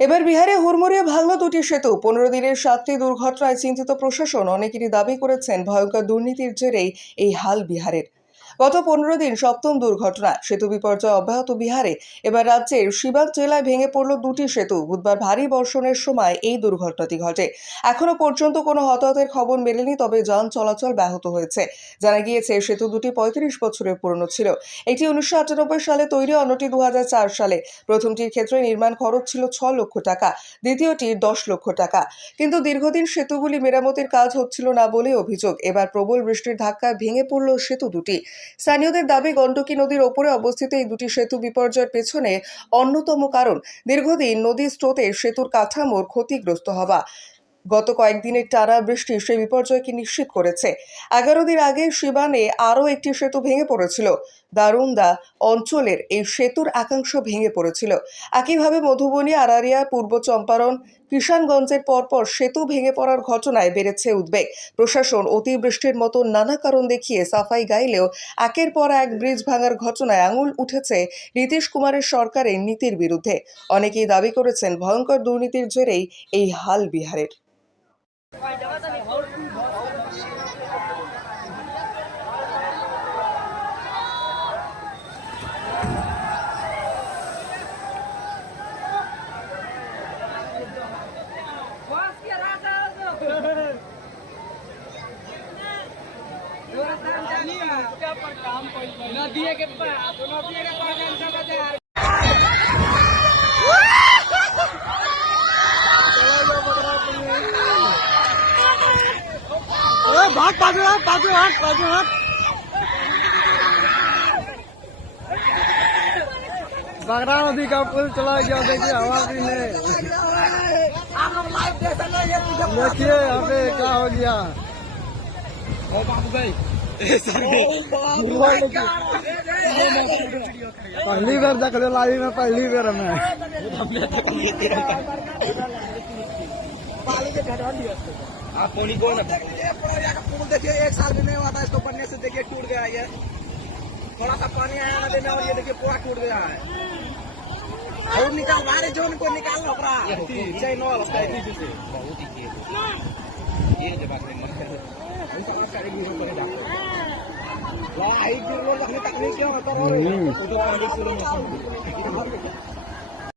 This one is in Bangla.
এবার বিহারে হুড়মুড়িয়ে ভাঙল দুটি সেতু। 15 দিনের 7টি দুর্ঘটনায় চিন্তিত প্রশাসন। অনেকেরই দাবি করেছেন ভয়ঙ্কর দুর্নীতির জেরেই এই হাল বিহারের। গত 15 দিন সপ্তম দুর্ঘটনা। সেতু বিপর্যয় অব্যাহত বিহারে। এবার রাজ্যের সিবান জেলায় ভেঙে পড়ল দুটি সেতু। বুধবার ভারী বর্ষণের সময় এই দুর্ঘটনাটি ঘটে। এখনো পর্যন্ত কোনো হতাহতের খবর মেলেনি, তবে যান চলাচল ব্যাহত হয়েছে। জানা গিয়েছে সেতু দুটি 35 বছরের পুরনো ছিল। এটি 1998 সালে তৈরি, অন্যটি 2004 সালে। প্রথমটির ক্ষেত্রে নির্মাণ খরচ ছিল 6 লক্ষ টাকা, দ্বিতীয়টির 10 লক্ষ টাকা। কিন্তু দীর্ঘদিন সেতুগুলি মেরামতির কাজ হচ্ছিল না বলে অভিযোগ। এবার প্রবল বৃষ্টির ধাক্কায় ভেঙে পড়ল সেতু দুটি। স্থানীয়দের দাবি, গণ্ডকী নদীর ওপরে অবস্থিত এই দুটি সেতু বিপর্যয়ের পেছনে অন্যতম কারণ দীর্ঘদিন নদীর স্রোতে সেতুর কাঠামোর ক্ষতিগ্রস্ত হওয়া। গত কয়েকদিনের টানা বৃষ্টি সেই বিপর্যয়কে নিশ্চিত করেছে। 11 দিন আগে সিবানে আরও একটি সেতু ভেঙে পড়েছিল। দারুন্দা অঞ্চলের এই সেতুর একাংশ ভেঙে পড়েছিল। একইভাবে মধুবনী, আরারিয়া, পূর্ব চম্পারণ, কিষানগঞ্জের পরপর সেতু ভেঙে পড়ার ঘটনায় বেড়েছে উদ্বেগ। প্রশাসন অতিবৃষ্টির মতো নানা কারণ দেখিয়ে সাফাই গাইলেও একের পর এক ব্রিজ ভাঙার ঘটনায় আঙুল উঠেছে নীতিশ কুমারের সরকারের নীতির বিরুদ্ধে। অনেকেই দাবি করেছেন ভয়ঙ্কর দুর্নীতির জেরেই এই হাল বিহারের। नदी के पास भाग बाजू हाथ बाजू हाथ बाजू हाथ बगरा नदी का पुल चला गया। देखिए आवाज भी नहीं। देखिए यहाँ पे क्या हो गया। पहली बार देख लो लाइव में, पहली बार में आप पानी को ना पुल देखिए, 1 साल भी नहीं हुआ था इसको बनने से। देखिए टूट गया ये, थोड़ा सा पानी आया नदी में और ये देखिए पूरा टूट गया है। और निकाल बाहर जोन को निकाल लो अपना चैन वाला बहुत ही ये जब आपने मत कर सारे वीडियो पर डालो ला आई जो लोग अपने तकनीक क्यों करो तो पानी शुरू